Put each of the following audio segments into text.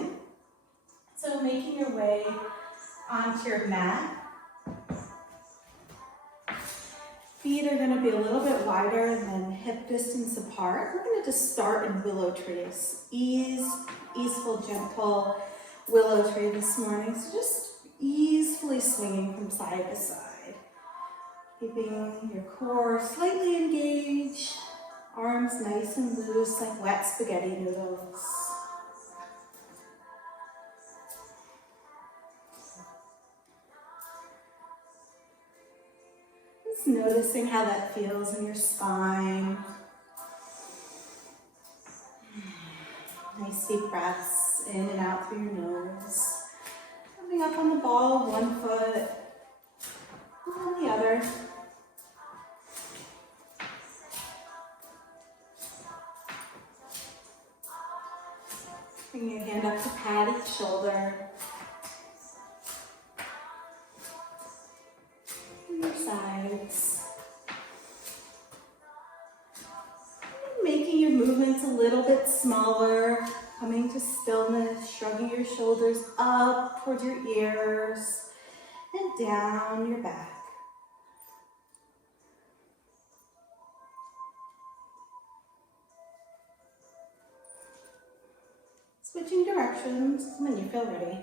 morning. So making your way onto your mat. Feet are going to be a little bit wider than hip distance apart. We're going to just start in willow trees. Easeful, gentle willow tree this morning. So just easily swinging from side to side. Keeping your core slightly engaged. Arms nice and loose like wet spaghetti noodles. Just noticing how that feels in your spine. Nice deep breaths in and out through your nose. Coming up on the ball, one foot, on the other. Bring your hand up to pat each shoulder. And your sides. Making your movements a little bit smaller. Coming to stillness, shrugging your shoulders up towards your ears and down your back. Switching directions when you feel ready.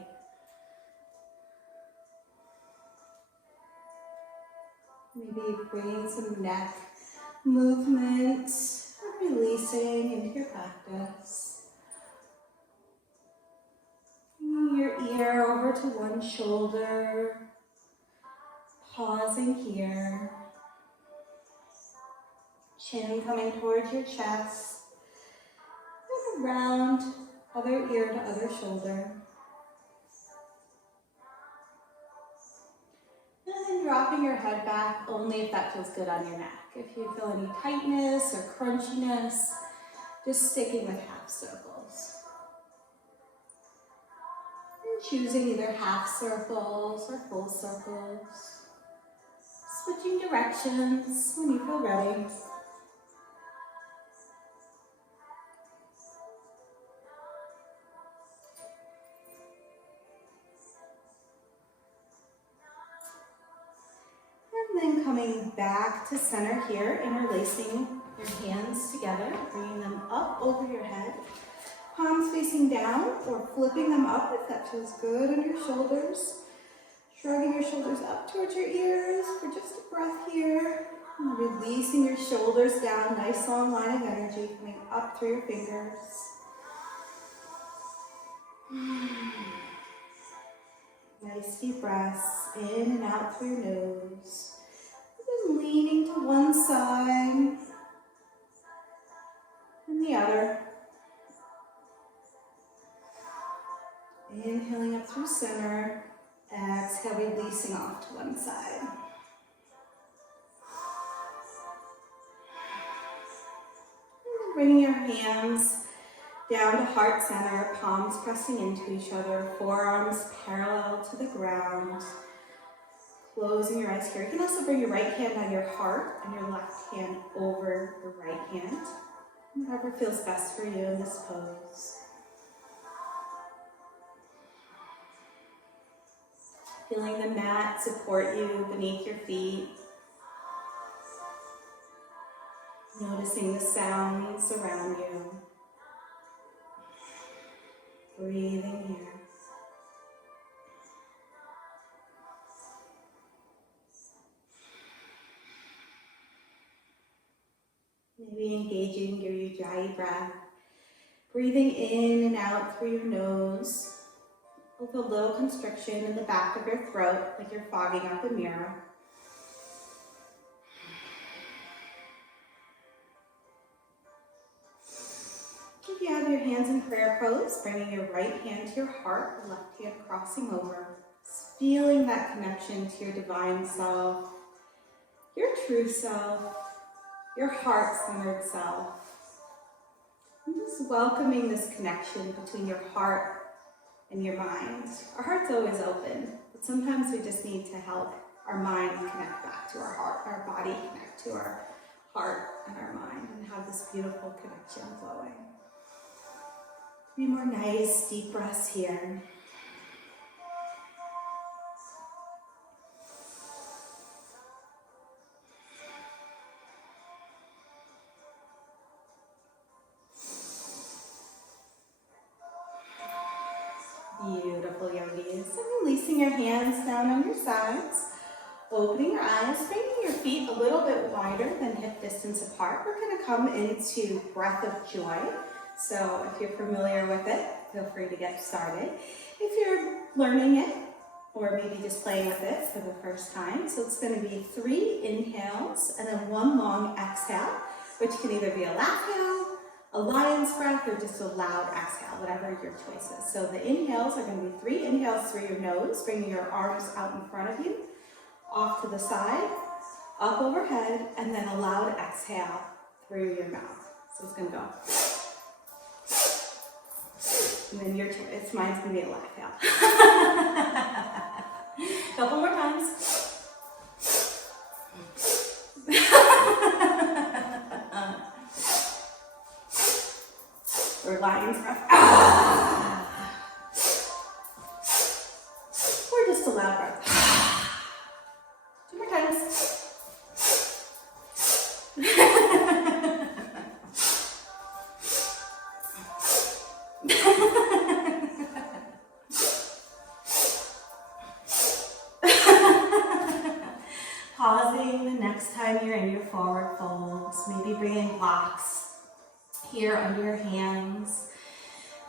Maybe bringing some neck movement, releasing into your practice. Bringing your ear over to one shoulder, pausing here. Chin coming towards your chest, and around other ear to other shoulder. And then dropping your head back only if that feels good on your neck. If you feel any tightness or crunchiness, just sticking with half circles. And choosing either half circles or full circles. Switching directions when you feel ready. And then coming back to center here, interlacing your hands together, bringing them up over your head. Palms facing down or flipping them up if that feels good on your shoulders. Shrugging your shoulders up towards your ears for just a breath here. And releasing your shoulders down, nice long line of energy coming up through your fingers. Nice deep breaths in and out through your nose. And then leaning to one side and the other. Inhaling up through center. Exhale, releasing off to one side. And then bringing your hands down to heart center, palms pressing into each other, forearms parallel to the ground. Closing your eyes here. You can also bring your right hand on your heart and your left hand over your right hand. Whatever feels best for you in this pose. Feeling the mat support you beneath your feet. Noticing the sounds around you. Breathing here. Maybe engaging your ujjayi breath. Breathing in and out through your nose. With a little constriction in the back of your throat, like you're fogging up a mirror. If you have your hands in prayer pose, bringing your right hand to your heart, the left hand crossing over. Feeling that connection to your divine self, your true self, your heart-centered self. And just welcoming this connection between your heart and your mind. Our heart's always open, but sometimes we just need to help our mind connect back to our heart, our body connect to our heart and our mind, and have this beautiful connection flowing. 3 more nice deep breaths here. Beautiful, yogis. And releasing your hands down on your sides. Opening your eyes, bringing your feet a little bit wider than hip distance apart. We're going to come into breath of joy. So if you're familiar with it, feel free to get started. If you're learning it, or maybe just playing with it for the first time, so it's going to be 3 inhales and then 1 long exhale, which can either be a laugh a lion's breath, or just a loud exhale, whatever your choice is. So the inhales are going to be 3 inhales through your nose, bringing your arms out in front of you, off to the side, up overhead, and then a loud exhale through your mouth. So it's going to go. And then your choice. Mine's going to be a laugh out. Couple more times. Or lion's breath. Or just a loud breath. 2 more times. Pausing the next time you're in your forward folds, maybe bringing blocks here under your hands,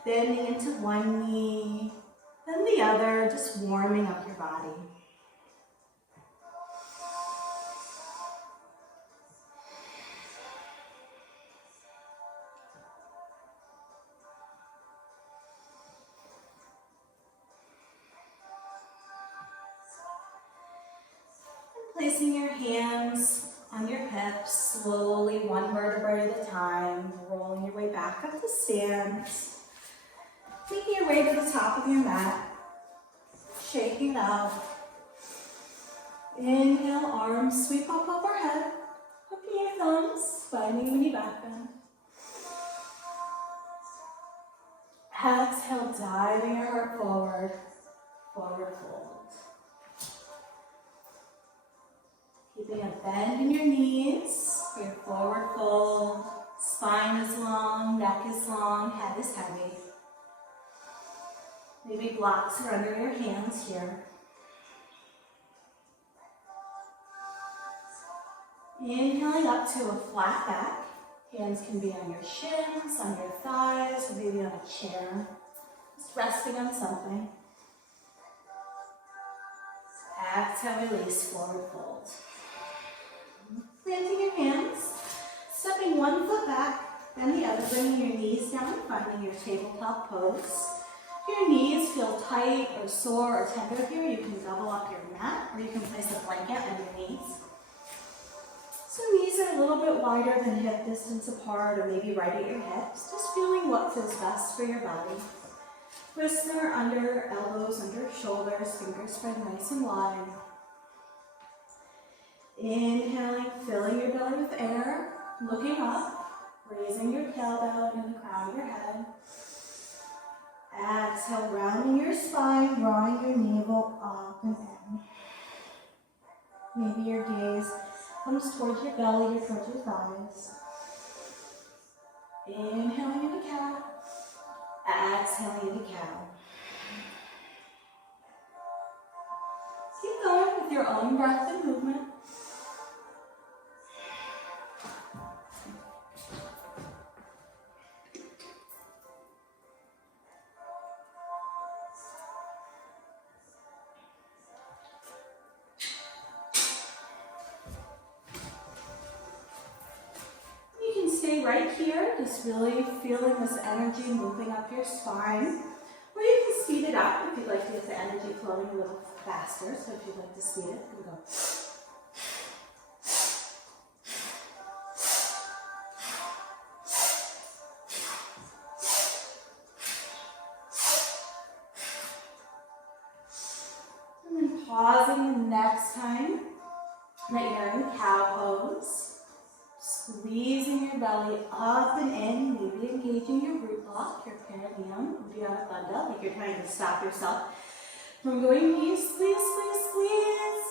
bending into one knee, then the other, just warming up your body. Placing your hands on your hips, slowly 1 vertebrae at a time, rolling your way back up to stance. Making your way to the top of your mat, shaking out. Inhale, arms sweep up overhead, hooking your thumbs, finding a mini back bend. Exhale, diving your heart forward, forward fold. Keeping a bend in your knees for your forward fold. Spine is long, neck is long, head is heavy. Maybe blocks are under your hands here. Inhaling up to a flat back. Hands can be on your shins, on your thighs, or maybe on a chair. Just resting on something. Exhale, release, forward fold. Planting your hands, stepping 1 foot back, then the other, bringing your knees down, finding your tabletop pose. If your knees feel tight or sore or tender here, you can double up your mat, or you can place a blanket on your knees. So knees are a little bit wider than hip distance apart, or maybe right at your hips, just feeling what feels best for your body. Wrists are under, elbows under shoulders, fingers spread nice and wide. Inhaling, filling your belly with air, looking up, raising your tailbone and the crown of your head. Exhale, rounding your spine, drawing your navel up and in. Maybe your gaze comes towards your belly or towards your thighs. Inhaling into cat, exhaling into cow. Keep going with your own breath and movement. Stay right here, just really feeling this energy moving up your spine. Or you can speed it up if you'd like to get the energy flowing a little faster. So if you'd like to speed it, you can go. And then pausing the next time that you're in cow pose. Squeezing your belly up and in, maybe engaging your root block, your perineum, Uddiyana Bandha, like you're trying to stop yourself from going deep. Squeeze, squeeze, squeeze.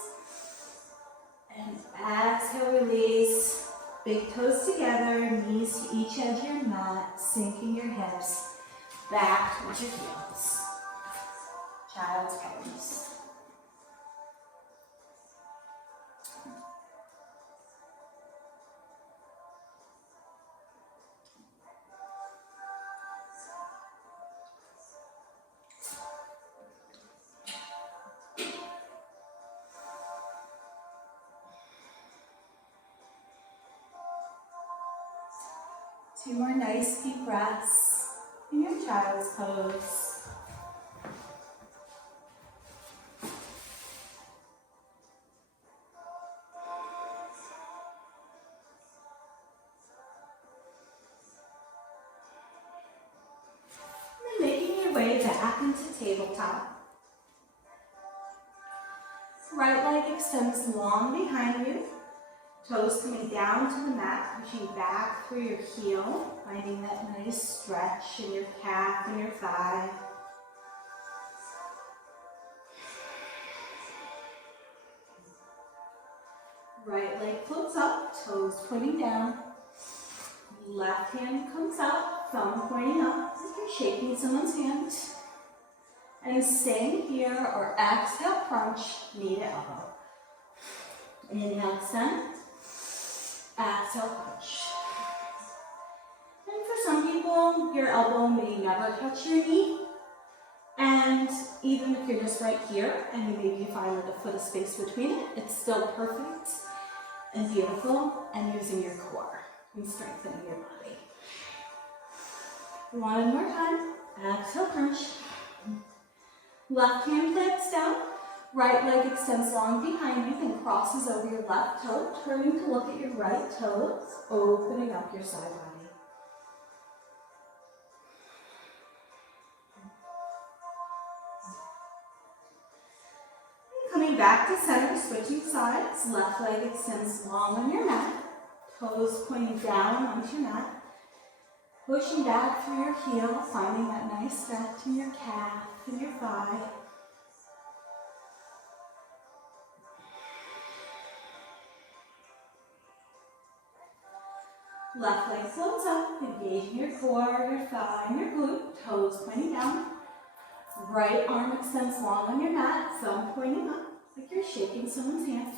And exhale, release. Big toes together, knees to each edge of your mat, sinking your hips back towards your heels. Child's pose. Two more nice deep breaths in your child's pose. And then making your way back into tabletop. Right leg extends long behind you. Toes coming down to the mat, pushing back through your heel, finding that nice stretch in your calf and your thigh. Right leg floats up, toes pointing down. Left hand comes up, thumb pointing up, like you're shaking someone's hand. And staying here, or exhale, crunch, knee to elbow. Inhale, extend. Exhale, push. And for some people, your elbow may never touch your knee. And even if you're just right here, and you maybe find like a foot of space between it, it's still perfect and beautiful, and using your core and strengthening your body. One more time. Exhale, crunch. Left hand plants down. Right leg extends long behind you, then crosses over your left toe, turning to look at your right toes, opening up your side body. And coming back to center, switching sides. Left leg extends long on your mat, toes pointing down onto your mat. Pushing back through your heel, finding that nice stretch in your calf and your thigh. Left leg floats up, engaging your core, your thigh, and your glute, toes pointing down. Right arm extends long on your mat, thumb pointing up, like you're shaking someone's hand.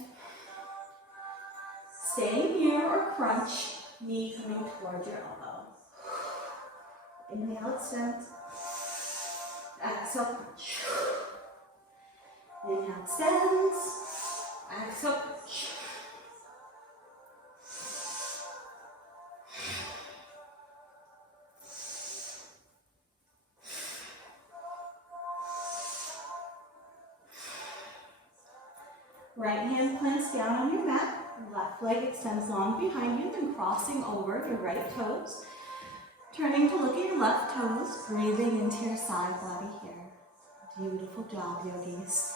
Staying here or crunch, knee coming towards your elbow. Inhale, extend. Exhale, crunch. Inhale, extends. Exhale, crunch. Right hand plants down on your mat. Left leg extends long behind you, then crossing over your right toes. Turning to look at your left toes, breathing into your side body here. Beautiful job, yogis.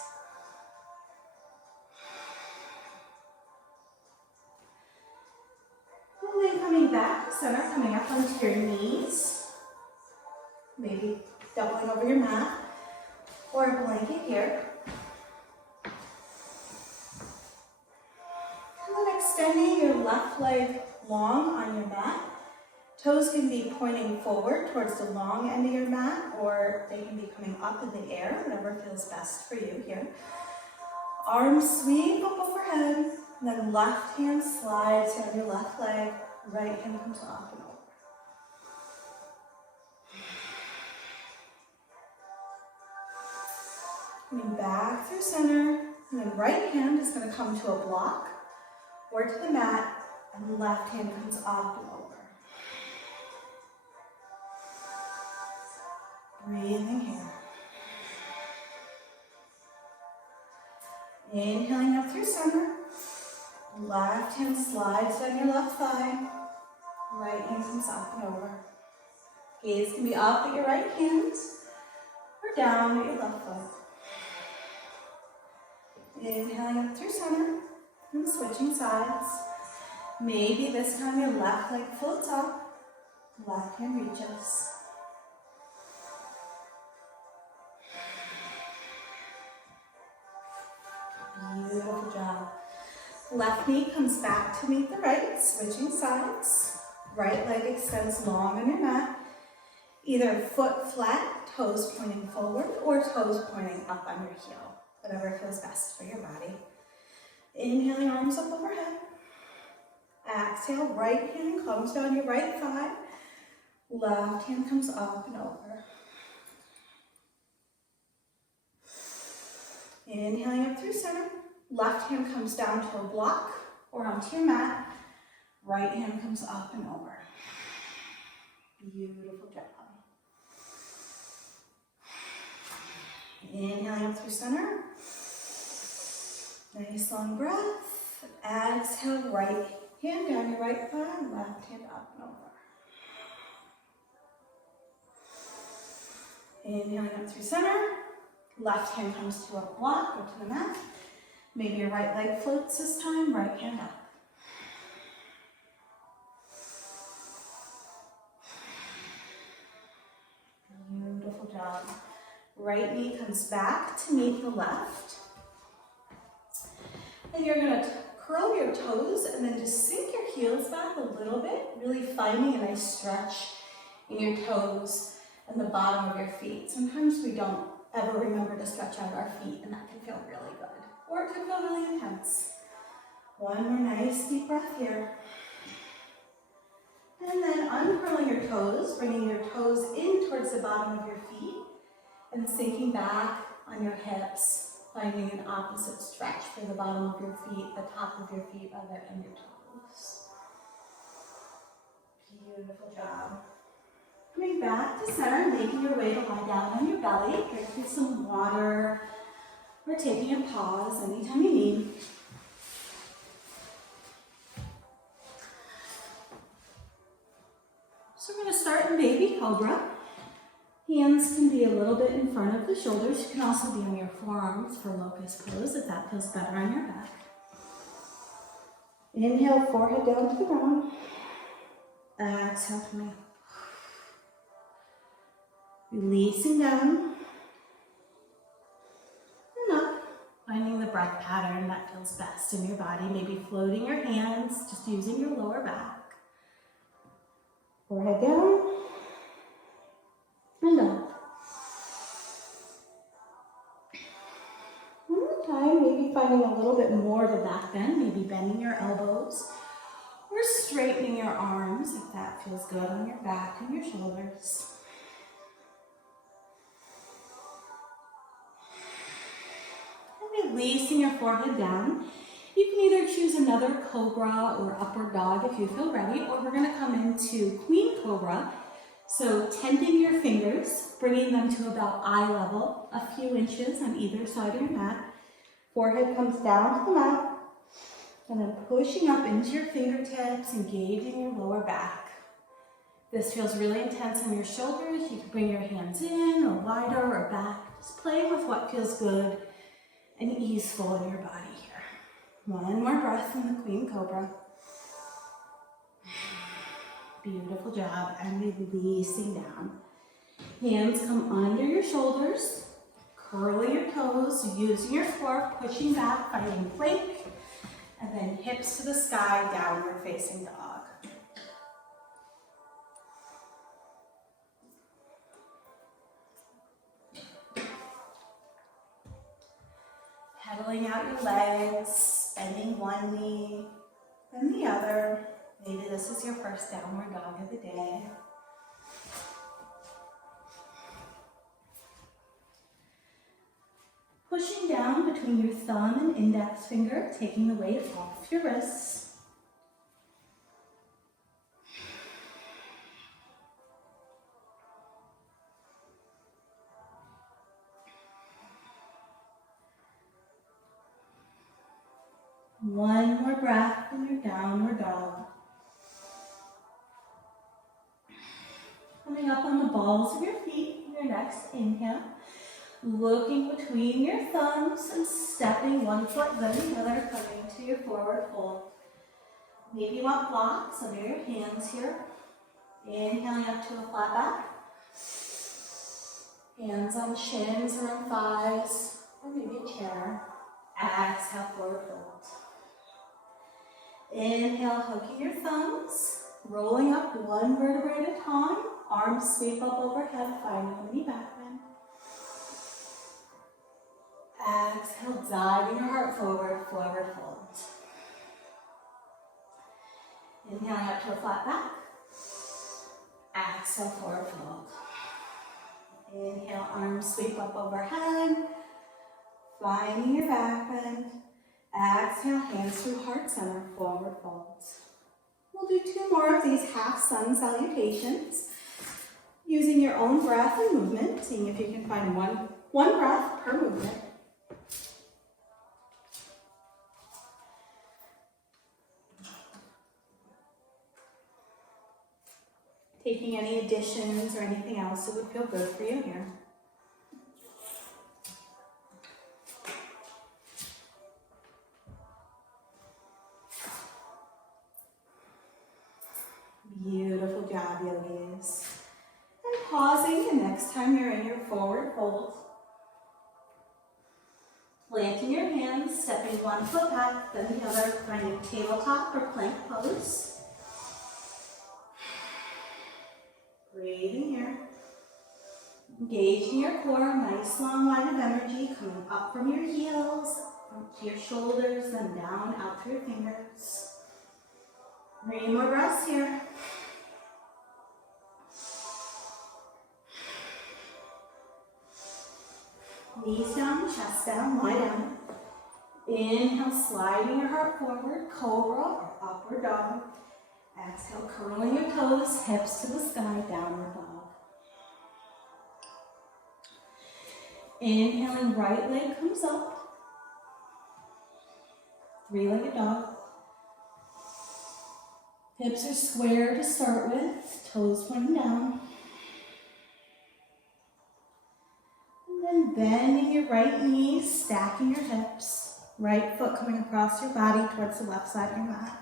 And then coming back to center, coming up onto your knees. Maybe doubling over your mat or a blanket here. And then extending your left leg long on your mat. Toes can be pointing forward towards the long end of your mat, or they can be coming up in the air, whatever feels best for you here. Arms sweep up overhead, and then left hand slides down your left leg, right hand comes up and over. Coming back through center, and then right hand is going to come to a block or to the mat, and the left hand comes up and over. Breathing here. Inhaling up through center. Left hand slides down your left thigh. Right hand comes up and over. Gaze can be up at your right hand or down at your left foot. Inhaling up through center and switching sides. Maybe this time your left leg floats up, left hand reaches. Beautiful job. Left knee comes back to meet the right, switching sides. Right leg extends long on your mat. Either foot flat, toes pointing forward, or toes pointing up on your heel. Whatever feels best for your body. Inhaling, arms up overhead. Exhale, right hand comes down your right thigh. Left hand comes up and over. Inhaling up through center. Left hand comes down to a block or onto your mat. Right hand comes up and over. Beautiful job. Inhaling up through center. Nice long breath. Exhale, right hand down your right thigh, left hand up and over. Inhaling up through center. Left hand comes to a block or to the mat. Maybe your right leg floats this time, right hand up. Beautiful job. Right knee comes back to meet the left. And you're going to curl your toes and then just sink your heels back a little bit, really finding a nice stretch in your toes and the bottom of your feet. Sometimes we don't ever remember to stretch out our feet, and that can feel really good. Or it can feel really intense. One more nice deep breath here. And then uncurling your toes, bringing your toes in towards the bottom of your feet, and sinking back on your hips, finding an opposite stretch for the bottom of your feet, the top of your feet, rather, and your toes. Beautiful job. Coming back to center, making your way to lie down on your belly, drinking some water, or taking a pause anytime you need. So we're going to start in baby cobra. Hands can be a little bit in front of the shoulders. You can also be on your forearms for locust pose if that feels better on your back. Inhale, forehead down to the ground. Exhale, come up. Releasing down. And up. Finding the breath pattern that feels best in your body. Maybe floating your hands, just using your lower back. Forehead down. And up. One more time, maybe finding a little bit more of a back bend, maybe bending your elbows or straightening your arms if that feels good on your back and your shoulders. And releasing your forehead down. You can either choose another cobra or upward dog if you feel ready, or we're going to come into queen cobra. So tending your fingers, bringing them to about eye level, a few inches on either side of your mat. Forehead comes down to the mat, and then pushing up into your fingertips, engaging your lower back. This feels really intense on your shoulders. You can bring your hands in or wider or back. Just play with what feels good and easeful in your body here. One more breath in the queen cobra. Beautiful job, and releasing down. Hands come under your shoulders, curling your toes, using your core, pushing back, finding plank, and then hips to the sky, downward facing dog. Pedaling out your legs, bending one knee, then the other. Maybe this is your first downward dog of the day. Pushing down between your thumb and index finger, taking the weight off your wrists. One more breath in your downward dog. Coming up on the balls of your feet in your next inhale. Looking between your thumbs and stepping one foot then the other, coming to your forward fold. Maybe you want blocks under your hands here. Inhaling up to a flat back. Hands on shins or on thighs, or maybe a chair. Exhale, forward fold. Inhale, hooking your thumbs, rolling up one vertebrae at a time. Arms sweep up overhead, finding a mini back bend. Exhale, diving your heart forward, forward fold. Inhaling up to a flat back. Exhale, forward fold. Inhale, arms sweep up overhead, finding your back bend. Exhale, hands through heart center, forward fold. We'll do 2 more of these half sun salutations, using your own breath and movement, seeing if you can find one breath per movement. Taking any additions or anything else that would feel good for you here. Beautiful job, yogis. And pausing the next time you're in your forward fold. Planting your hands, stepping one foot back, then the other, finding tabletop or plank pose. Breathing here. Engaging your core, nice long line of energy coming up from your heels, up to your shoulders, then down, out through your fingers. 3 more breaths here. Knees down, chest down, lie down. Inhale, sliding your heart forward, cobra or upward dog. Exhale, curling your toes, hips to the sky, downward dog. Inhaling, right leg comes up. 3-legged dog. Hips are square to start with, toes pointing down. And then bending your right knee, stacking your hips. Right foot coming across your body towards the left side of your mat.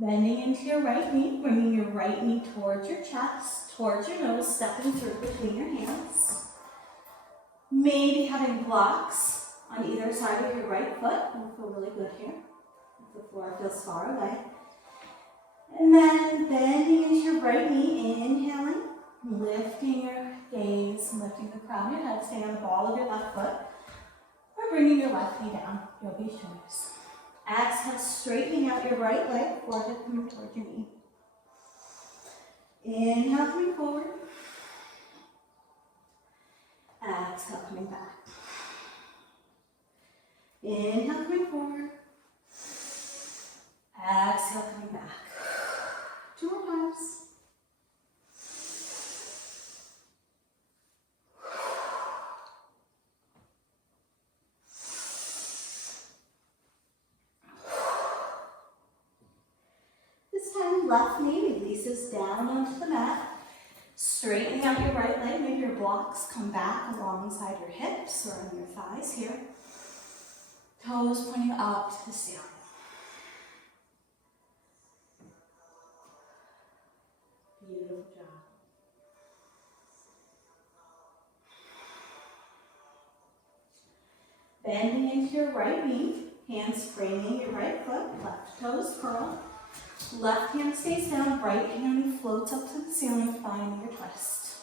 Bending into your right knee, bringing your right knee towards your chest, towards your nose, stepping through between your hands. Maybe having blocks on either side of your right foot. You'll feel really good here. If the floor feels far away. And then bending into your right knee, inhaling, lifting your gaze, lifting the crown of your head, staying on the ball of your left foot, or bringing your left knee down, yogi's choice. Exhale, straightening out your right leg, forehead coming towards your knee. Inhale, coming forward. Exhale, coming back. Inhale, coming forward. Exhale, coming back. 2 more times. This time, left knee releases down onto the mat. Straightening out your right leg. Maybe your blocks come back alongside your hips or on your thighs here. Toes pointing up to the ceiling. Beautiful job. Bending into your right knee, hands framing your right foot, left toes curl. Left hand stays down, right hand floats up to the ceiling, finding your twist.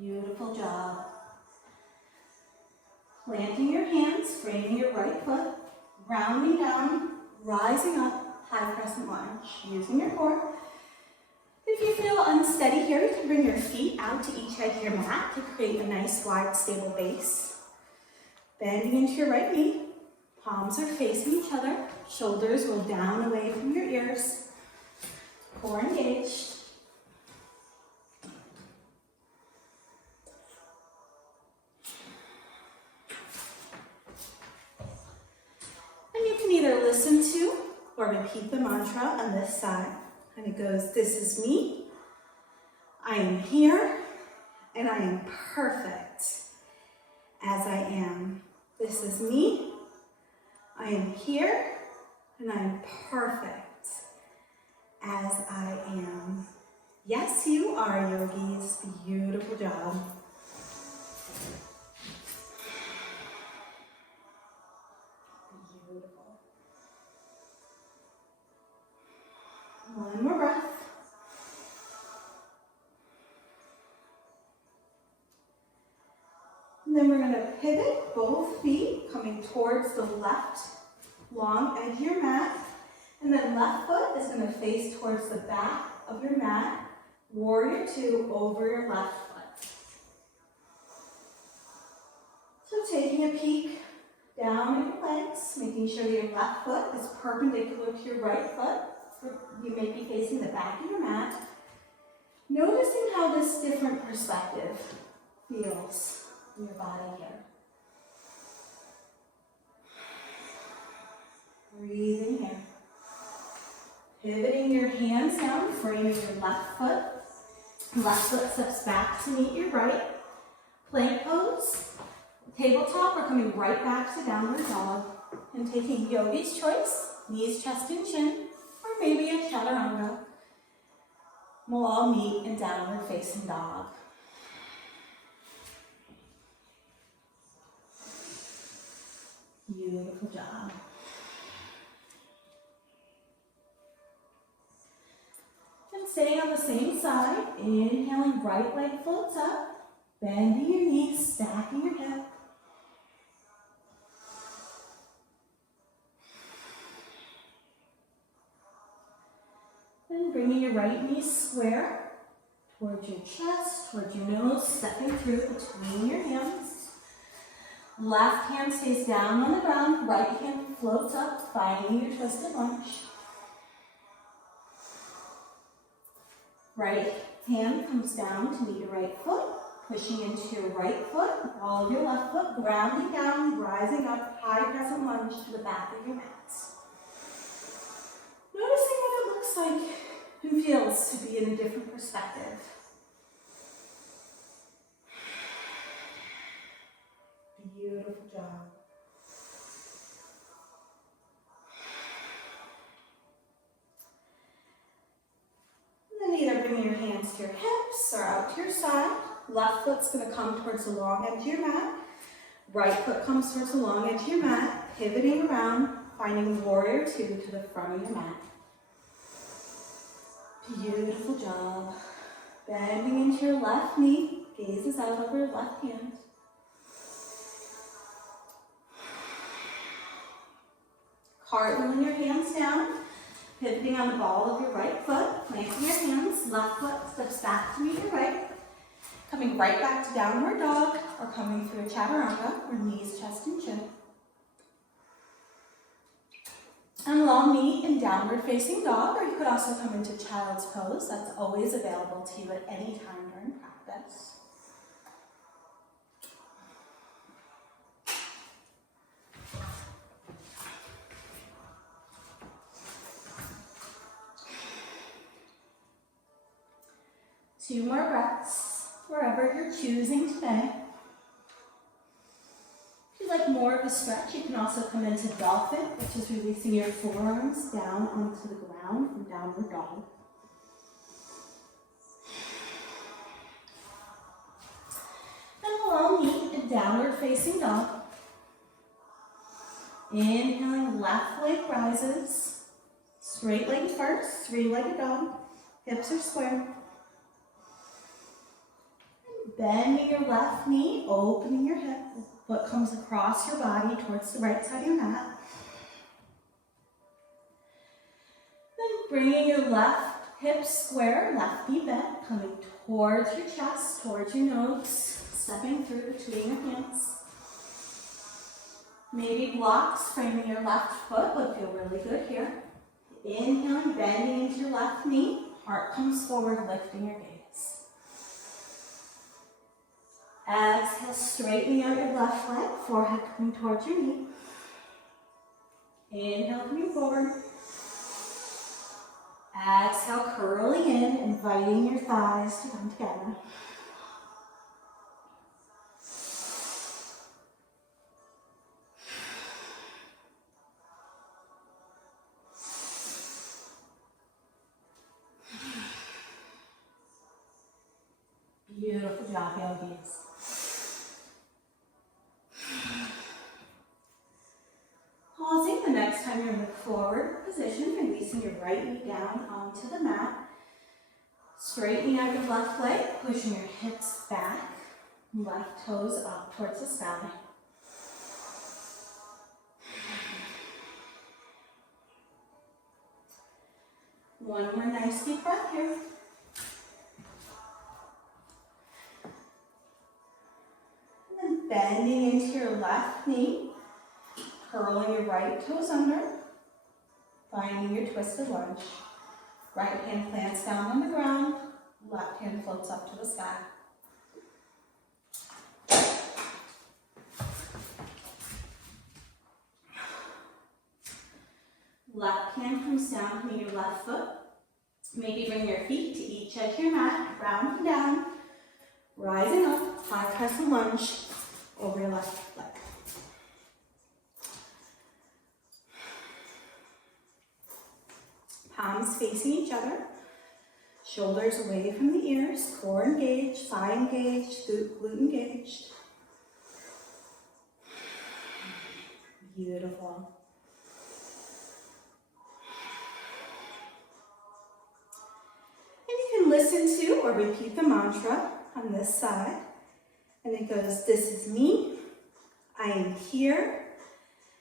Beautiful job. Planting your hands, framing your right foot, rounding down, rising up, high crescent lunge, using your core. If you feel unsteady here, you can bring your feet out to each edge of your mat to create a nice, wide, stable base. Bending into your right knee, palms are facing each other, shoulders roll down away from your ears, core engaged. And you can either listen to or repeat the mantra on this side. And it goes, this is me, I am here, and I am perfect as I am. This is me. I am here, and I am perfect as I am. Yes, you are, yogis. Beautiful job. Beautiful. One more breath. And then we're going to pivot both feet coming towards the left long edge of your mat. And then left foot is going to face towards the back of your mat. Warrior two over your left foot. So taking a peek down at your legs, making sure that your left foot is perpendicular to your right foot. You may be facing the back of your mat. Noticing how this different perspective feels in your body here. Breathing here. Pivoting your hands down, framing your left foot. Left foot steps back to meet your right. Plank pose. Tabletop, we're coming right back to downward dog. And taking yogi's choice, knees, chest, and chin, or maybe a chaturanga. We'll all meet in downward facing dog. Beautiful job. And staying on the same side, inhaling, right leg floats up, bending your knees, stacking your hip. Then bringing your right knee square towards your chest, towards your nose, stepping through between your hands. Left hand stays down on the ground, right hand floats up, finding your twisted lunge. Right hand comes down to meet your right foot, pushing into your right foot, all of your left foot, grounding down, rising up, high crescent lunge to the back of your mat. Noticing what it looks like and feels to be in a different perspective. Beautiful job. And then either bring your hands to your hips or out to your side. Left foot's going to come towards the long edge of your mat. Right foot comes towards the long edge of your mat, pivoting around, finding warrior two to the front of your mat. Beautiful job. Bending into your left knee, gazes out over your left hand. Cartwheeling your hands down, pivoting on the ball of your right foot, planting your hands, left foot steps back to meet your right, coming right back to downward dog, or coming through a chaturanga, or knees, chest, and chin. And we'll all meet in downward facing dog, or you could also come into child's pose. That's always available to you at any time during practice. Two more breaths, wherever you're choosing today. If you like more of a stretch, you can also come into dolphin, which is releasing your forearms down onto the ground from downward dog. Then we'll all meet in downward facing dog. Inhaling, left leg rises. Straight leg first, three-legged dog. Hips are square. Bending your left knee, opening your hip. Foot comes across your body towards the right side of your mat. Then bringing your left hip square, left knee bent, coming towards your chest, towards your nose, stepping through between your hands. Maybe blocks framing your left foot would feel really good here. Inhaling, bending into your left knee, heart comes forward, lifting your gaze. Exhale, straightening out your left leg, forehead coming towards your knee. Inhale, coming forward. Exhale, curling in, inviting your thighs to come together. Beautiful job, yogis. Pausing the next time you're in the forward position, releasing your right knee down onto the mat. Straightening out your left leg, pushing your hips back, left toes up towards the sky. One more nice deep breath here. And then bending into your left knee, curling your right toes under, finding your twisted lunge. Right hand plants down on the ground, left hand floats up to the sky. Left hand comes down to meet your left foot. Maybe bring your feet to each edge of your mat, round and down, rising up, high crescent lunge over your left leg. Palms facing each other, shoulders away from the ears, core engaged, thigh engaged, glute engaged. Beautiful. And you can listen to or repeat the mantra on this side. And it goes, this is me, I am here,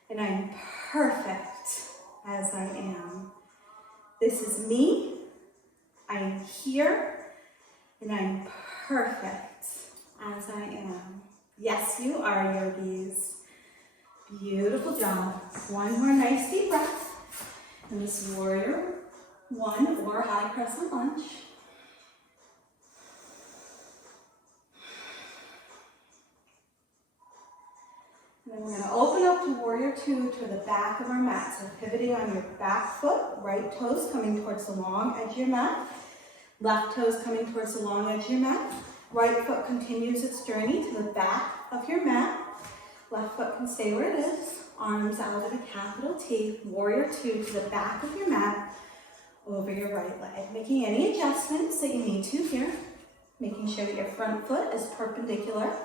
and I am perfect as I am. This is me, I am here, and I am perfect as I am. Yes, you are, yogis. Beautiful job. One more nice deep breath. And this warrior one or high crescent lunge. Then we're going to open up to warrior two to the back of our mat. So pivoting on your back foot, right toes coming towards the long edge of your mat. Left toes coming towards the long edge of your mat. Right foot continues its journey to the back of your mat. Left foot can stay where it is. Arms out at a capital T. Warrior two to the back of your mat over your right leg. Making any adjustments that you need to here. Making sure that your front foot is perpendicular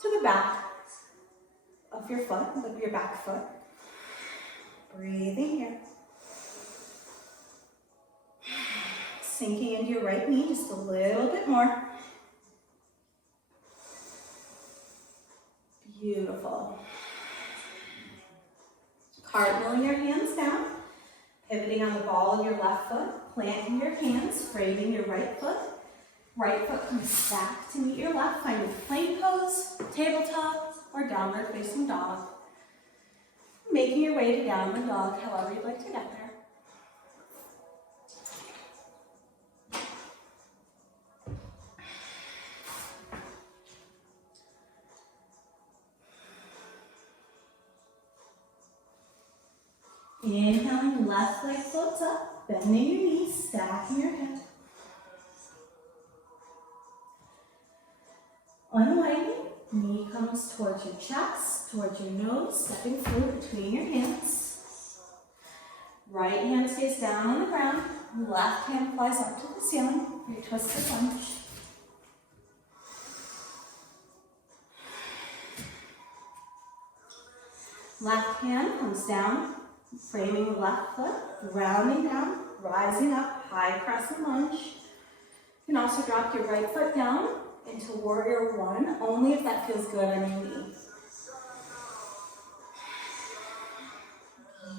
to the back of your foot, of your back foot. Breathing here. Sinking into your right knee just a little bit more. Beautiful. Cartwheeling your hands down, pivoting on the ball of your left foot, planting your hands, framing your right foot. Right foot comes back to meet your left, finding plank pose, tabletop, or downward facing dog. Making your way to downward dog, however you'd like to get there. Inhaling, left leg floats up, bending your knees, stacking your head. Unwinding, knee comes towards your chest, towards your nose, stepping through between your hands. Right hand stays down on the ground, left hand flies up to the ceiling for your twisted lunge. Left hand comes down, framing the left foot, rounding down, rising up, high crescent lunge. You can also drop your right foot down into warrior one, only if that feels good on your knee.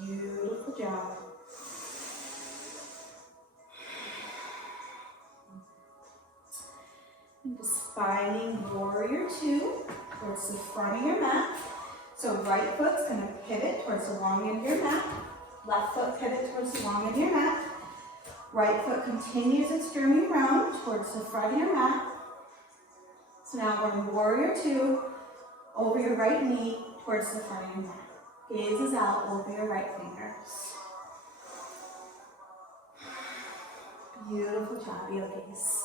Beautiful job. And just finding warrior two towards the front of your mat. So right foot's going to pivot towards the long end of your mat. Left foot pivot towards the long end of your mat. Right foot continues its journey around towards the front of your mat. So now we're in warrior two, over your right knee towards the front of your mat. Gazes out over your right fingers. Beautiful job, yogis.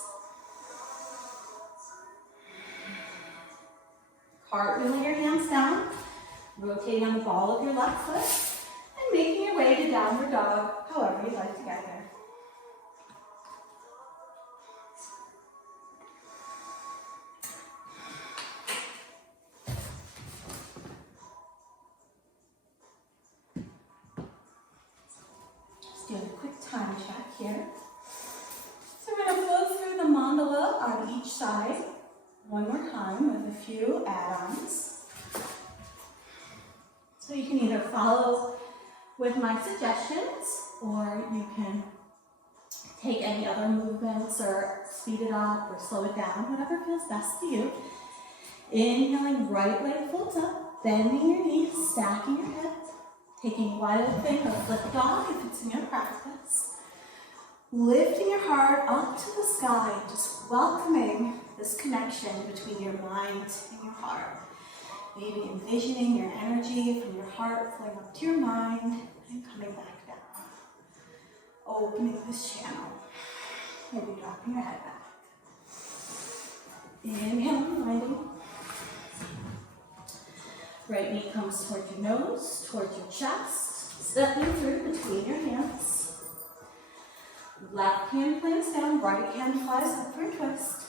Cartwheeling your hands down, rotating on the ball of your left foot, and making your way to downward dog, however you'd like to get there. time check here. So we're going to flow through the mandala on each side one more time with a few add-ons. So you can either follow with my suggestions, or you can take any other movements or speed it up or slow it down, whatever feels best to you. Inhaling, right leg folds up, bending your knees, stacking your hips, taking wild thing or flip dog if it's in your practice. Lifting your heart up to the sky, just welcoming this connection between your mind and your heart. Maybe envisioning your energy from your heart flowing up to your mind and coming back down. Opening this channel. Maybe dropping your head back. Inhaling, lighting. Right knee comes towards your nose, towards your chest. Stepping through between your hands. Left hand plants down, right hand flies up for a twist.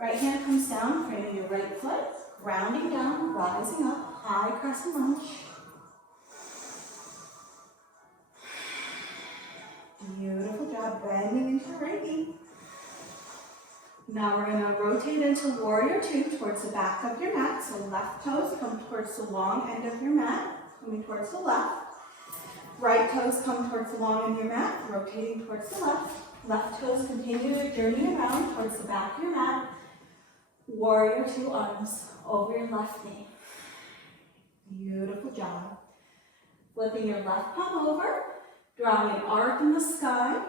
Right hand comes down, framing your right foot, grounding down, rising up, high crescent lunge. Beautiful job, bending into your right knee. Now we're going to rotate into warrior two towards the back of your mat. So left toes come towards the long end of your mat, coming towards the left. Right toes come towards the long end of your mat, rotating towards the left. Left toes continue their journey around towards the back of your mat. Warrior two, arms over your left knee. Beautiful job. Flipping your left palm over, drawing an arc in the sky.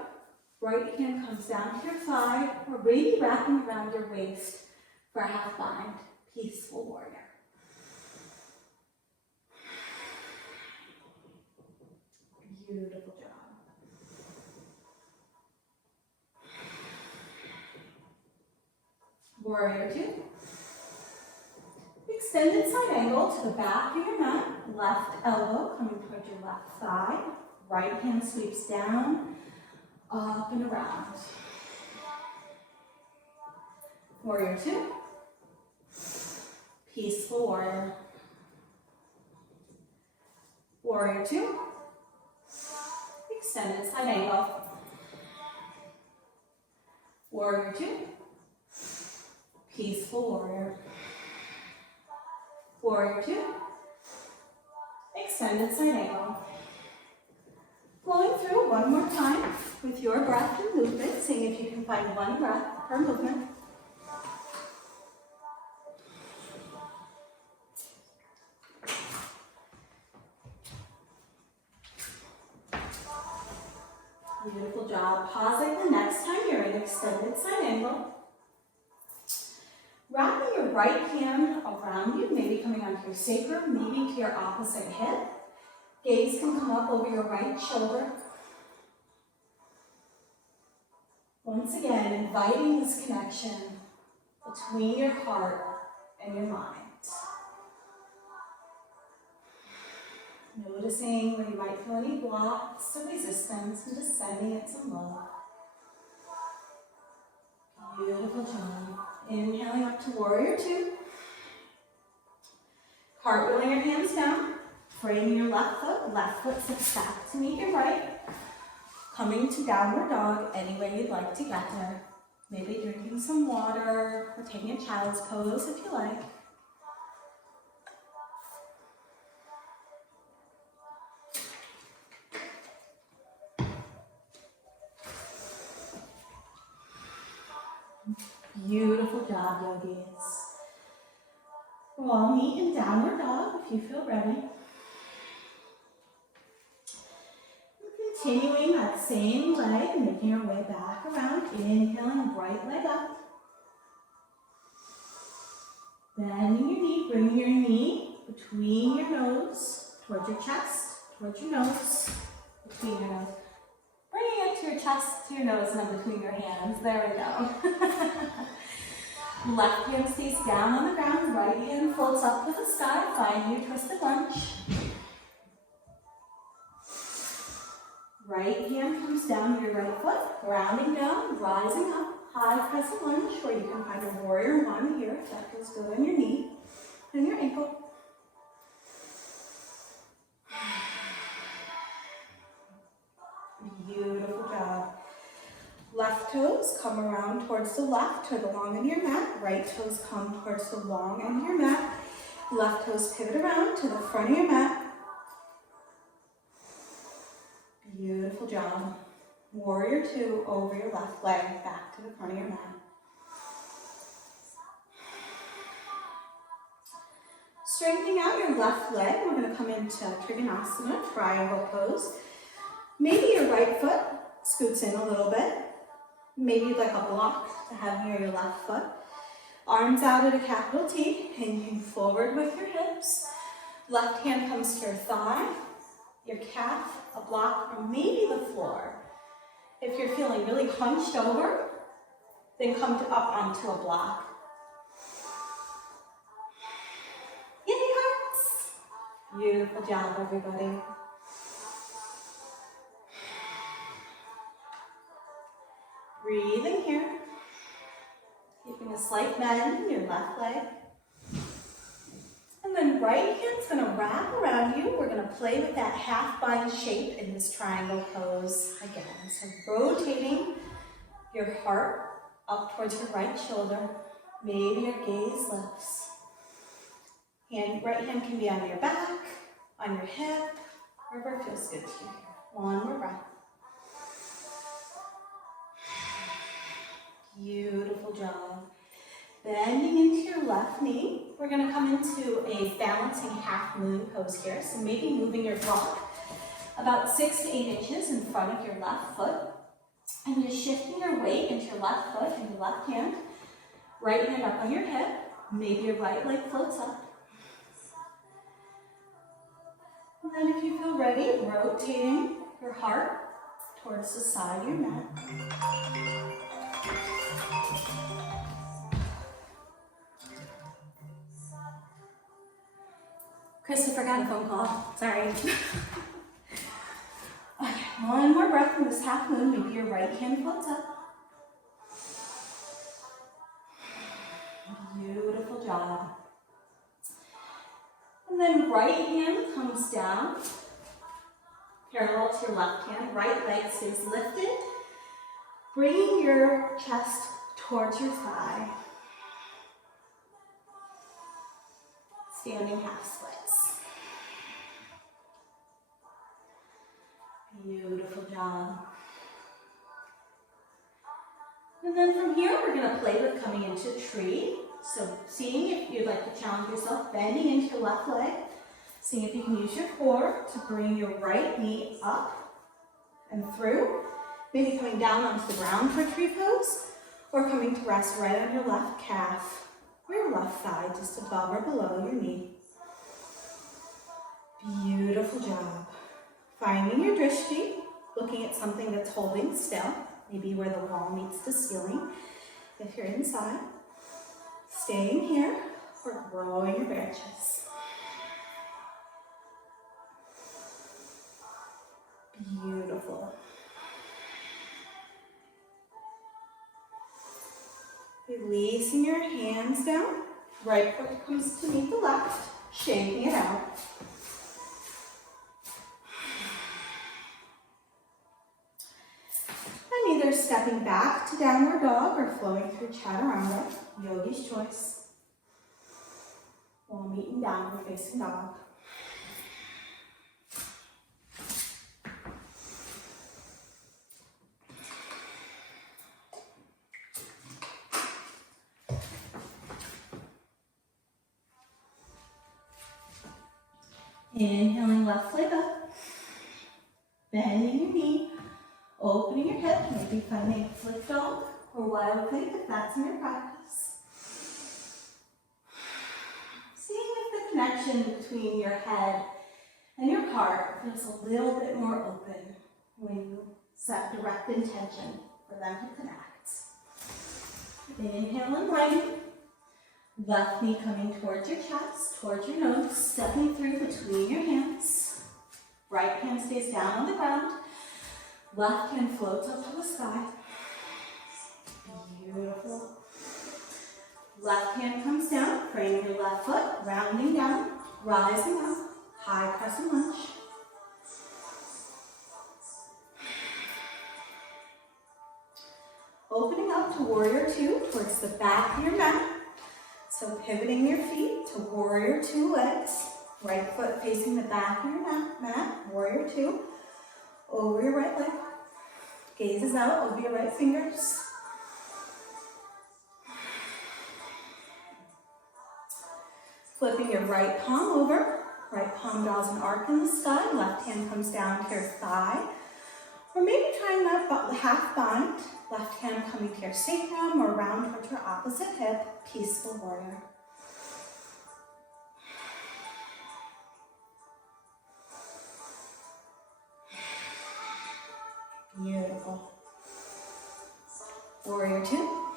Right hand comes down to your thigh, or really wrapping around your waist for a half bind. Peaceful warrior. Beautiful job. Warrior two. Extended side angle to the back of your mat. Left elbow coming towards your left thigh. Right hand sweeps down, up and around. Warrior two. Peaceful warrior. Warrior two. Extended side angle. Warrior two. Peaceful warrior. Warrior two. Extended side angle. Flowing through one more time with your breath and movement, seeing if you can find one breath per movement. Beautiful job. Pausing the next time you're in extended side angle. Wrapping your right hand around you, maybe coming onto your sacrum, maybe to your opposite hip. Gaze can come up over your right shoulder. Once again, inviting this connection between your heart and your mind. Noticing where you might feel any blocks or resistance and just sending it some love. Beautiful job. Inhaling up to warrior two. Cartwheeling your hands down. Framing your left foot sits back to meet your right. Coming to downward dog any way you'd like to get there. Maybe drinking some water or taking a child's pose if you like. Beautiful job, yogis. We'll all meet in downward dog if you feel ready. Continuing that same leg, making our way back around. Inhaling, right leg up. Bending your knee, bringing your knee between your nose, towards your chest, towards your nose, between your nose. Bringing it to your chest, to your nose, and then between your hands. There we go. Left hand stays down on the ground, right hand floats up to the sky, find your twisted lunge. Right hand comes down to your right foot, grounding down, rising up, high crescent lunge, where you can find a warrior one here, if that feels good on your knee and your ankle. Beautiful job. Left toes come around towards the left or the long end of your mat. Right toes come towards the long end of your mat. Left toes pivot around to the front of your mat. Beautiful job. Warrior two over your left leg, back to the front of your mat. Straightening out your left leg, we're going to come into Trikonasana, triangle pose. Maybe your right foot scoots in a little bit. Maybe you'd like a block to have near your left foot. Arms out at a capital T, hanging forward with your hips. Left hand comes to your thigh, your calf, a block, or maybe the floor. If you're feeling really hunched over, then come up onto a block. Yay, hearts! Beautiful job, everybody. Breathing here. Keeping a slight bend in your left leg. And then right hand's gonna wrap around you. We're gonna play with that half bind shape in this triangle pose again. So rotating your heart up towards your right shoulder. Maybe your gaze lifts. Right hand can be on your back, on your hip, wherever feels good to you. One more breath. Beautiful job. Bending into your left knee. We're going to come into a balancing half moon pose here. So maybe moving your block about 6 to 8 inches in front of your left foot. And just shifting your weight into your left foot and your left hand. Right hand up on your hip. Maybe your right leg floats up. And then if you feel ready, rotating your heart towards the side of your mat. Christopher got a phone call. Sorry. Okay, one more breath from this half moon. Maybe your right hand floats up. Beautiful job. And then right hand comes down, parallel to your left hand. Right leg stays lifted. Bringing your chest towards your thigh. Standing half splits. Beautiful job. And then from here, we're going to play with coming into tree. So seeing if you'd like to challenge yourself, bending into your left leg. Seeing if you can use your core to bring your right knee up and through. Maybe coming down onto the ground for tree pose. Or coming to rest right on your left calf or your left thigh, just above or below your knee. Beautiful job. Finding your drishti, looking at something that's holding still, maybe where the wall meets the ceiling. If you're inside, staying here or growing your branches. Beautiful. Releasing your hands down. Right foot comes to meet the left, shaking it out. And either stepping back to downward dog or flowing through chaturanga, yogi's choice. While meeting downward facing dog. Inhaling left leg up, bending your knee, opening your hip, maybe finding a flip dog or wild pig if that's in your practice. Seeing if the connection between your head and your heart feels a little bit more open when you set direct intention for them to connect. Inhale and lengthen. Left knee coming towards your chest, towards your nose, stepping through between your hands. Right hand stays down on the ground. Left hand floats up to the sky. Beautiful. Left hand comes down, framing your left foot, rounding down, rising up, high crescent lunge. warrior two towards the back of your mat. So pivoting your feet to warrior two legs. Right foot facing the back of your mat, warrior two. Over your right leg. Gaze is out over your right fingers. Flipping your right palm over. Right palm draws an arc in the sky. Left hand comes down to your thigh. Or maybe trying that half bind. Left hand coming to your sacrum or round towards your opposite hip. Peaceful warrior. Beautiful. Warrior two.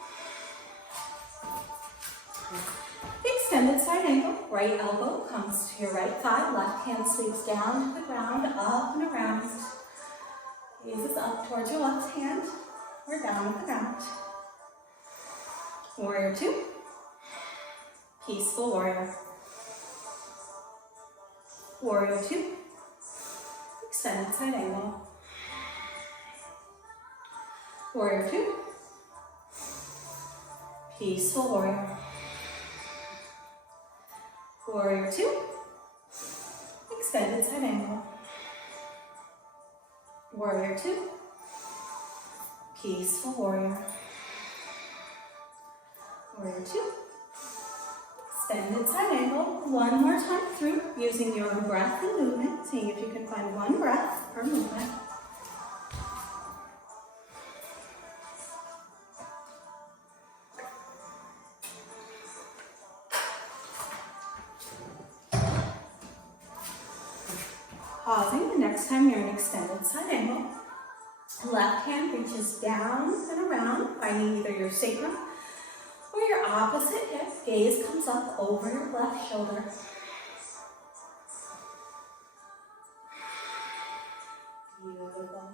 Extended side angle. Right elbow comes to your right thigh. Left hand sweeps down to the ground, up and around. Gazes up towards your left hand. Or down at the ground. Warrior two. Peaceful warrior. Warrior two. Extended side angle. Warrior two. Peaceful warrior. Warrior two. Extended side angle. Warrior two. Peaceful warrior. Warrior two. Extended side angle. One more time through, using your own breath and movement, seeing if you can find one breath per movement. Pausing the next time you're in extended side angle. Left hand reaches down and around, finding either your sacrum or your opposite hip. Gaze comes up over your left shoulder. Beautiful.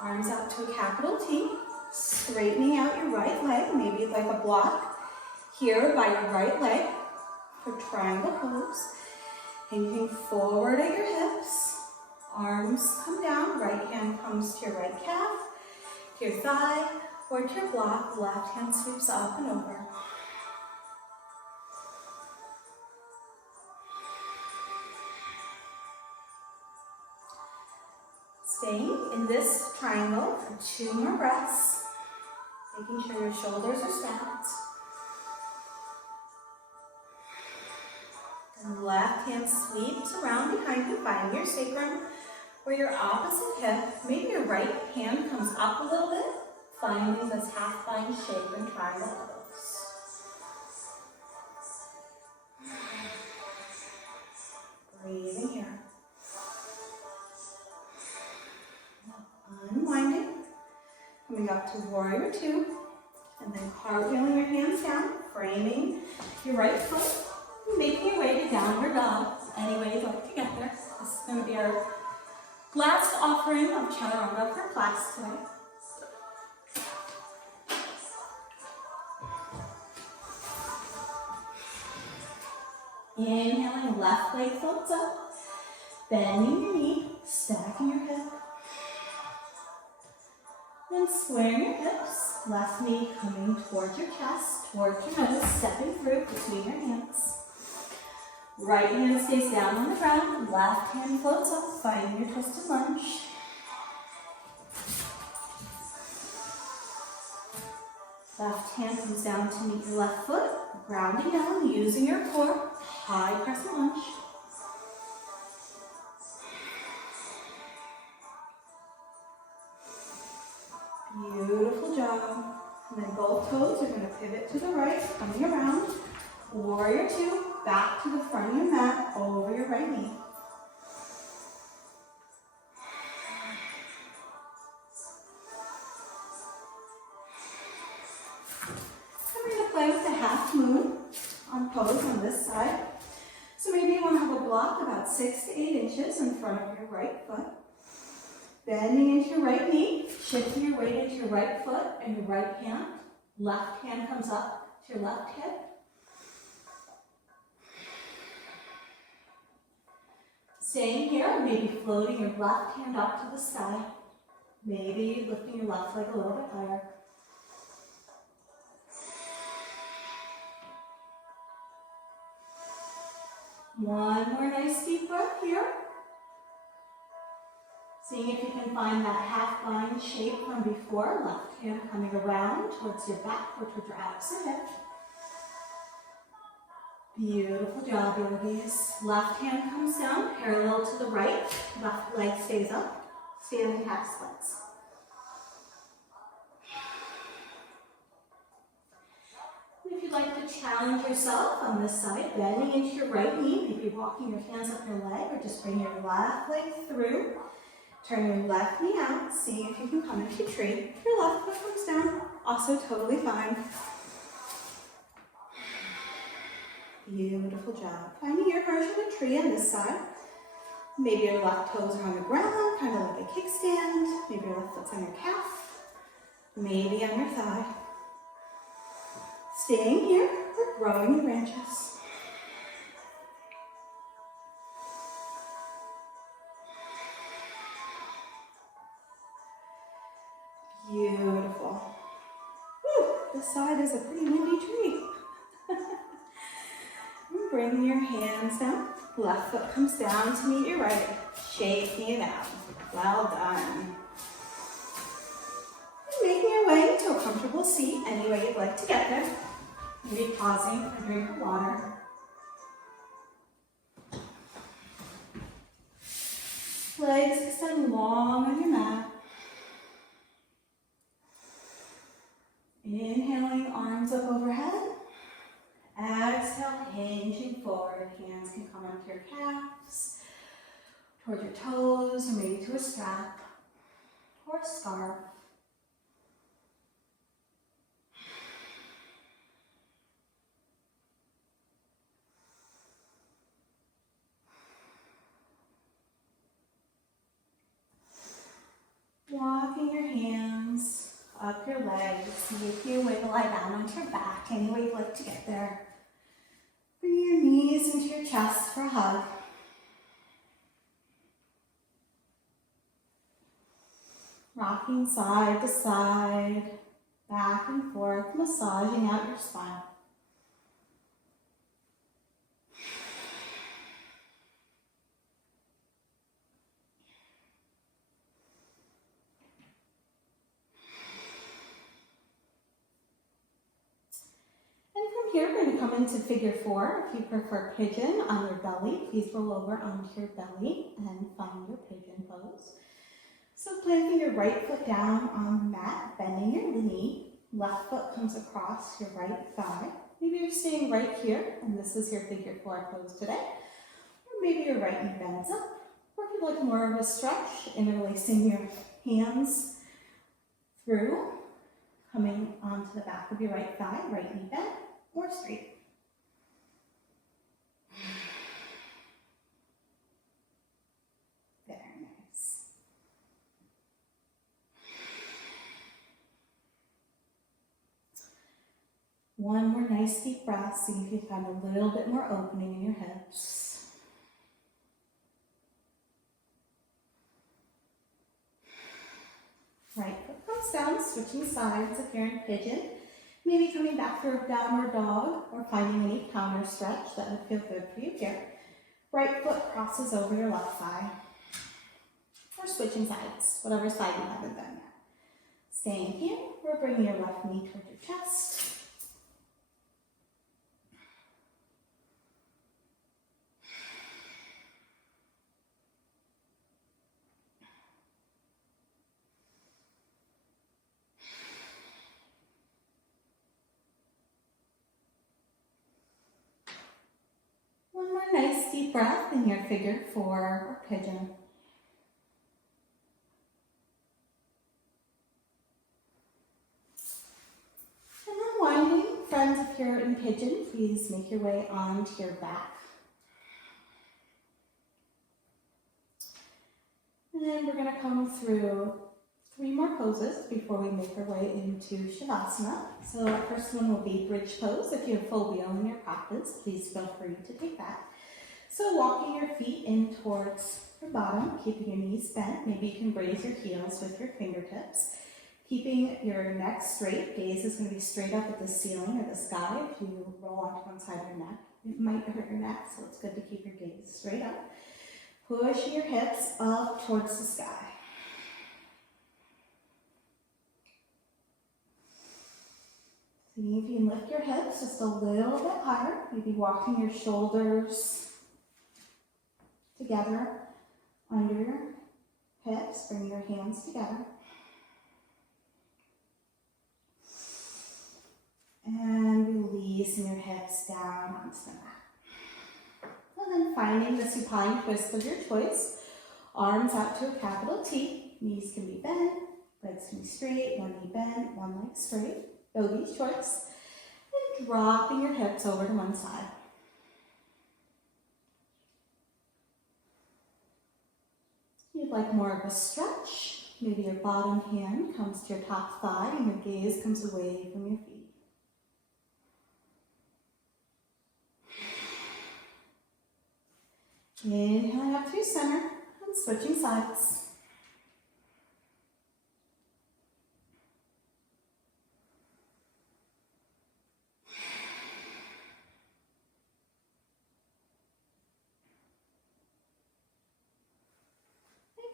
Arms out to a capital T. Straightening out your right leg, maybe like a block here by your right leg for triangle pose. Hinging forward at your hips. Arms come down, right hand comes to your right calf, to your thigh, or to your block. Left hand sweeps up and over. Staying in this triangle for 2 more breaths, making sure your shoulders are stacked. And left hand sweeps around behind you, finding your sacrum or your opposite hip. Maybe your right hand comes up a little bit, finding this half bind shape and triangle pose. Breathing here. Unwinding. Coming up to warrior two, and then cartwheeling your hands down, framing your right foot. Making your way to downward dog, any way you'd like to get there. This is going to be our last offering of chaturanga for class today. Inhaling, left leg floats up, bending your knee, stacking your hip. Then squaring your hips, left knee coming towards your chest, towards your nose, stepping through between your hands. Right hand stays down on the ground, left hand floats up, finding your twisted lunge. Left hand comes down to meet your left foot, grounding down, using your core, high crescent lunge. Beautiful job. And then both toes are going to pivot to the right, coming around. Warrior two, back to the front of your mat, over your right knee. I'm going to play with the half moon on pose on this side. So maybe you want to have a block about 6 to 8 inches in front of your right foot. Bending into your right knee, shifting your weight into your right foot and your right hand. Left hand comes up to your left hip. Staying here, maybe floating your left hand up to the sky. Maybe lifting your left leg a little bit higher. One more nice deep breath here. Seeing if you can find that half line shape from before. Left hand coming around towards your back or towards your outside hip. Beautiful job, yogis. Left hand comes down, parallel to the right. Left leg stays up. Standing half splits. If you'd like to challenge yourself on this side, bending into your right knee, maybe walking your hands up your leg, or just bring your left leg through. Turn your left knee out, see if you can come into tree. If your left foot comes down, also totally fine. Beautiful job. Finding your version of tree on this side. Maybe your left toes are on the ground, kind of like a kickstand. Maybe your left foot's on your calf. Maybe on your thigh. Staying here or growing the branches. Beautiful. Whew, this side is a pretty windy tree. Bring your hands down. Left foot comes down to meet your right. Shaking it out. Well done. And making your way to a comfortable seat any way you'd like to get there. Maybe pausing for a drink of water. Legs extend long on your mat. Inhaling, arms up overhead. Exhale, hinging forward. Hands can come onto your calves, toward your toes, or maybe to a strap or a scarf. Walking your hands up your legs, make your wiggle lie down onto your back, any way you'd like to get there. Bring your knees into your chest for a hug. Rocking side to side, back and forth, massaging out your spine. Here, we're going to come into figure 4. If you prefer pigeon on your belly, please roll over onto your belly and find your pigeon pose. So planting your right foot down on the mat, bending your knee, left foot comes across your right thigh. Maybe you're staying right here, and this is your figure 4 pose today. Or maybe your right knee bends up. Or if you'd like more of a stretch, interlacing your hands through, coming onto the back of your right thigh, right knee bent. Or straight. Very nice. One more nice deep breath. See if you find a little bit more opening in your hips. Right foot comes down, switching sides if you're in pigeon. Maybe coming back for a downward dog or finding any counter stretch that would feel good for you here. Right foot crosses over your left thigh. Or switching sides, whatever side you haven't done yet. Staying here, we're bringing your left knee toward your chest. One more nice deep breath in your figure 4 or pigeon. And then winding, friends, if you're in pigeon, please make your way onto your back. And then we're going to come through 3 more poses before we make our way into Shavasana. So our first one will be bridge pose. If you have full wheel in your practice, please feel free to take that. So walking your feet in towards your the bottom, keeping your knees bent. Maybe you can raise your heels with your fingertips. Keeping your neck straight, gaze is going to be straight up at the ceiling or the sky. If you roll onto one side of your neck, it might hurt your neck, so it's good to keep your gaze straight up. Push your hips up towards the sky. See if you can lift your hips just a little bit higher. Maybe walking your shoulders together under your hips. Bring your hands together. And releasing your hips down onto the mat. And then finding the supine twist of your choice. Arms out to a capital T. Knees can be bent, legs can be straight, one knee bent, one leg straight. Yogi's choice. And dropping your hips over to one side. If you'd like more of a stretch, maybe your bottom hand comes to your top thigh and your gaze comes away from your feet. Inhaling up through center and switching sides.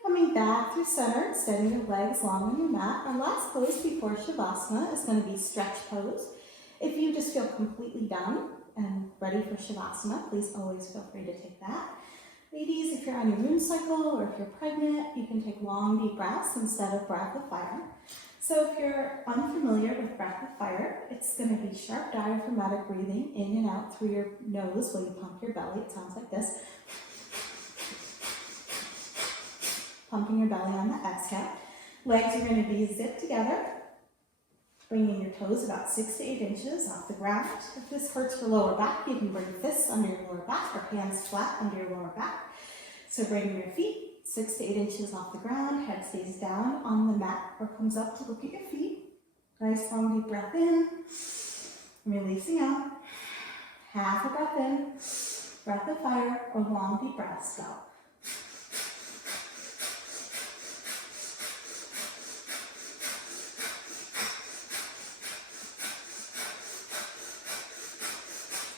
Coming back through center, extending your legs long on your mat. Our last pose before Shavasana is going to be stretch pose. If you just feel completely done and ready for Shavasana, please always feel free to take that. Ladies, if you're on your moon cycle or if you're pregnant, you can take long, deep breaths instead of breath of fire. So if you're unfamiliar with breath of fire, it's going to be sharp diaphragmatic breathing in and out through your nose while you pump your belly. It sounds like this. Pumping your belly on the exhale. Legs are going to be zipped together, bringing your toes about 6 to 8 inches off the ground. If this hurts your lower back, you can bring fists under your lower back or hands flat under your lower back. So bringing your feet 6 to 8 inches off the ground, head stays down on the mat or comes up to look at your feet. Nice long deep breath in, releasing out. Half a breath in, breath of fire, or long deep breaths go.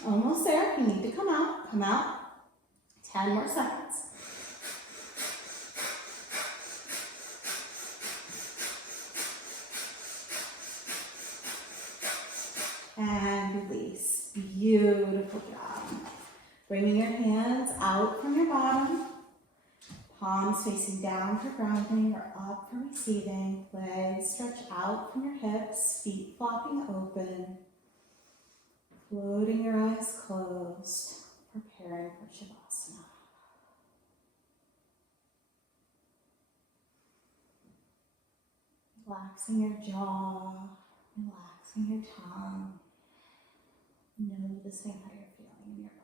Almost there. If you need to come out, come out. 10 more seconds. And release. Beautiful job. Bringing your hands out from your bottom. Palms facing down for grounding or up for receiving. Legs stretch out from your hips. Feet flopping open. Floating your eyes closed, preparing for Shavasana. Relaxing your jaw, relaxing your tongue. Noticing how you're feeling in your body.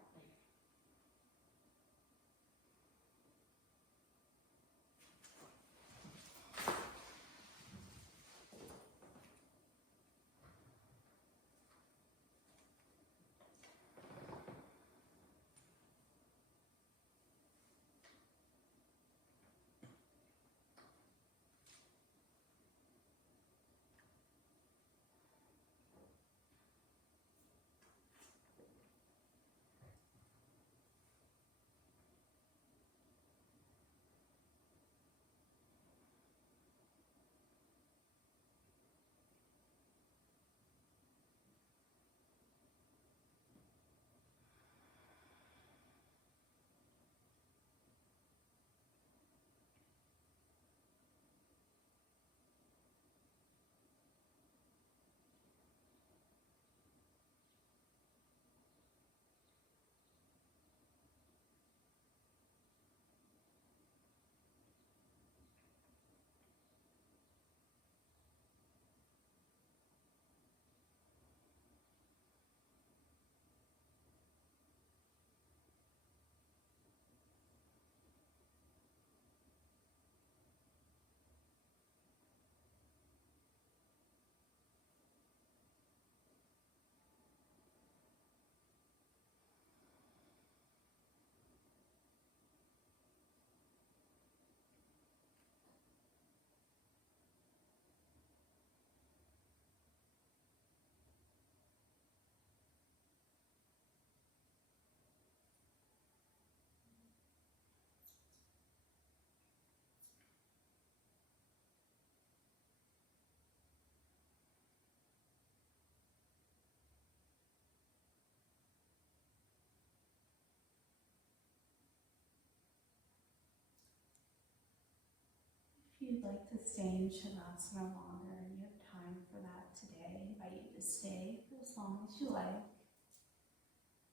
you'd like to stay in Shavasana longer and you have time for that today, I invite you to stay for as long as you like.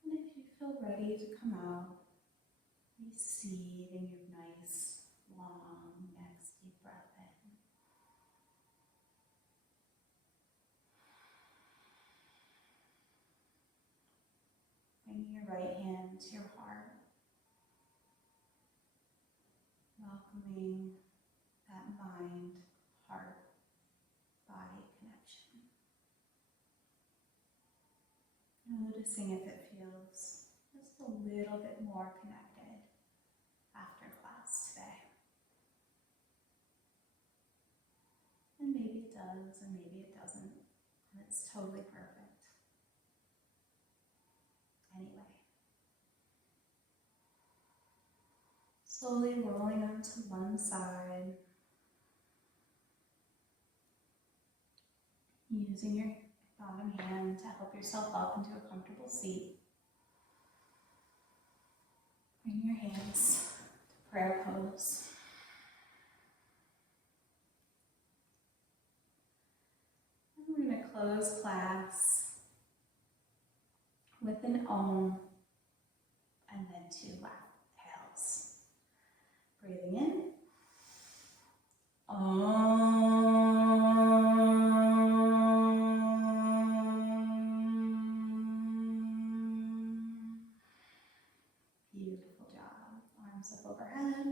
And if you feel ready to come out, receiving your nice, long, next deep breath in. Bringing your right hand to your heart, welcoming that mind, heart, body connection. Noticing if it feels just a little bit more connected after class today. And maybe it does, and maybe it doesn't, and it's totally perfect. Anyway, slowly rolling onto one side, using your bottom hand to help yourself up into a comfortable seat. Bring your hands to prayer pose. And we're going to close class with an Om and then 2 loud exhales. Breathing in. Om. Beautiful job. Arms up overhead.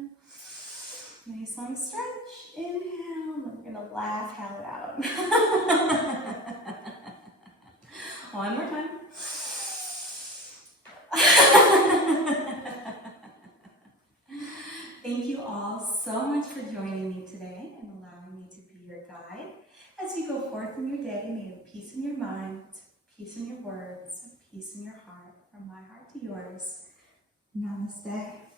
Nice long stretch. Inhale. We're going to laugh, howl it out. One more time. Thank you all so much for joining me today and allowing me to be your guide. As you go forth in your day, may you have peace in your mind, peace in your words, peace in your heart, from my heart to yours. Namaste.